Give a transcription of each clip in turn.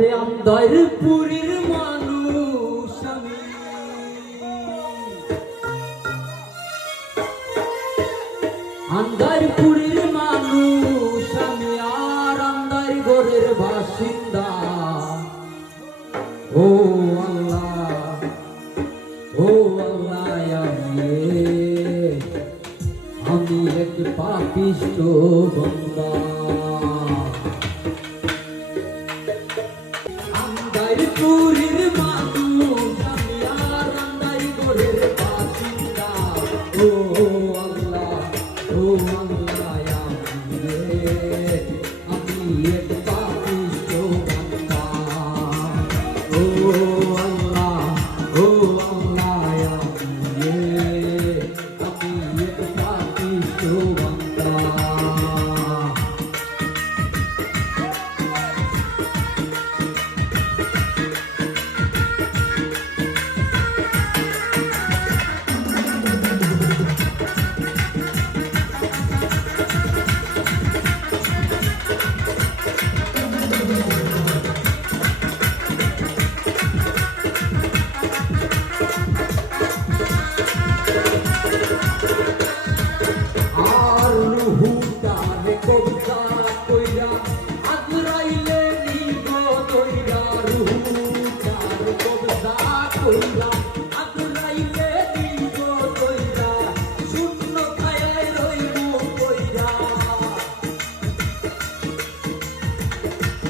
আমদারপুরের মানুষ আমি, আমদারপুরের মানুষ আমি, আর আমদার ঘরের বাসিন্দা। ও আল্লাহ, ও আল্লাহ, আমি এক পাপিষ্ঠ বান্দা। আমদারপুরের মানুষ আমি, আর আমদার ঘরের বাসিন্দা। ও আল্লাহ, ও আল্লাহ, আমি এক পাপিষ্ঠ বান্দা। ও আল্লাহ, ও আল্লাহ, আমি এক পাপিষ্ঠ বান্দা।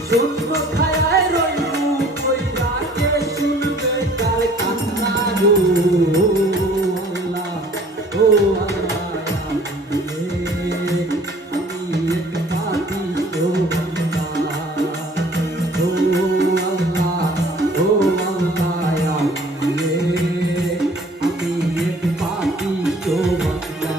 শূন্য খায় রইলু কইরা, কে শুনবে তার কান্না গো। আল্লাহ, ও আল্লাহ, আমি এক পাপিষ্ঠ বান্দা। ও আল্লাহ, ও আল্লাহ, আমি এক পাপিষ্ঠ বান্দা।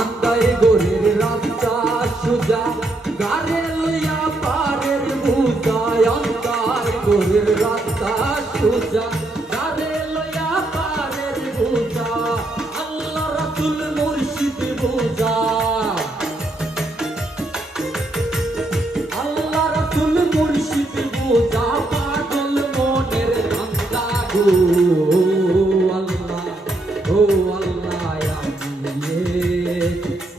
আমদার ঘরের রাস্তা সোজা, গারে লইয়া পারের বুঝায়। আমদার ঘরের রাস্তা সোজা, গারে লইয়া পারের বুঝা। আল্লাহ রাসূল মুর্শিদ বুঝা, আল্লাহ রাসূল মুর্শিদ বুঝা, পাগল মনের বান্দা গো। আল্লাহ, ও আল্লাহ,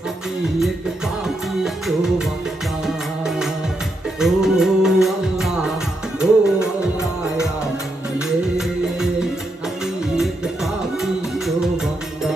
আমি এক পাপিষ্ঠ বান্দা। ও আল্লাহ, ও আল্লাহ, আমি এক পাপিষ্ঠ বান্দা।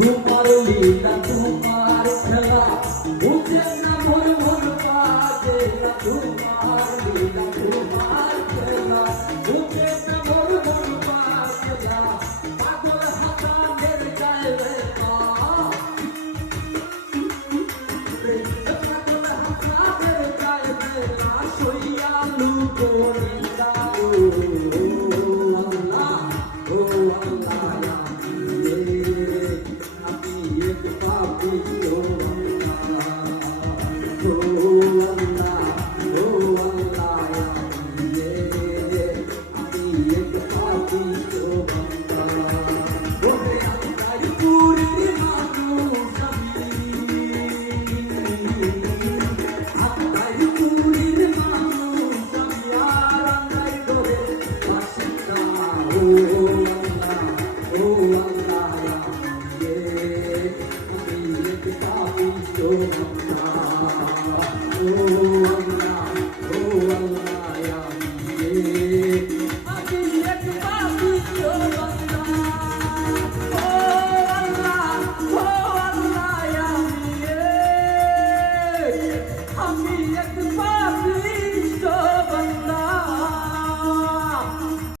তোমার লীলা, তোমার খেলা, বুঝে না মোর মন পাগে না। তোমার লীলা, তোমার খেলা, বুঝে না মোর মন পাগে না। পাগল হাসানের গায়ে পা, পাগল হাসানের গায়ে পা, সইয়ালু গোরিন্দা। ও আল্লাহ, ও আল্লাহ, এক পাপিষ্ঠ বান্দা। ও আল্লাহ, ও আল্লাহ, আমি এক পাপিষ্ঠ বান্দা। ওরে আমদারপুরের মানুষ আমি, আমদারপুরের মানুষ আমি, আর আমদার ঘরের বাসিন্দা। ও আল্লাহ, আল্লাহ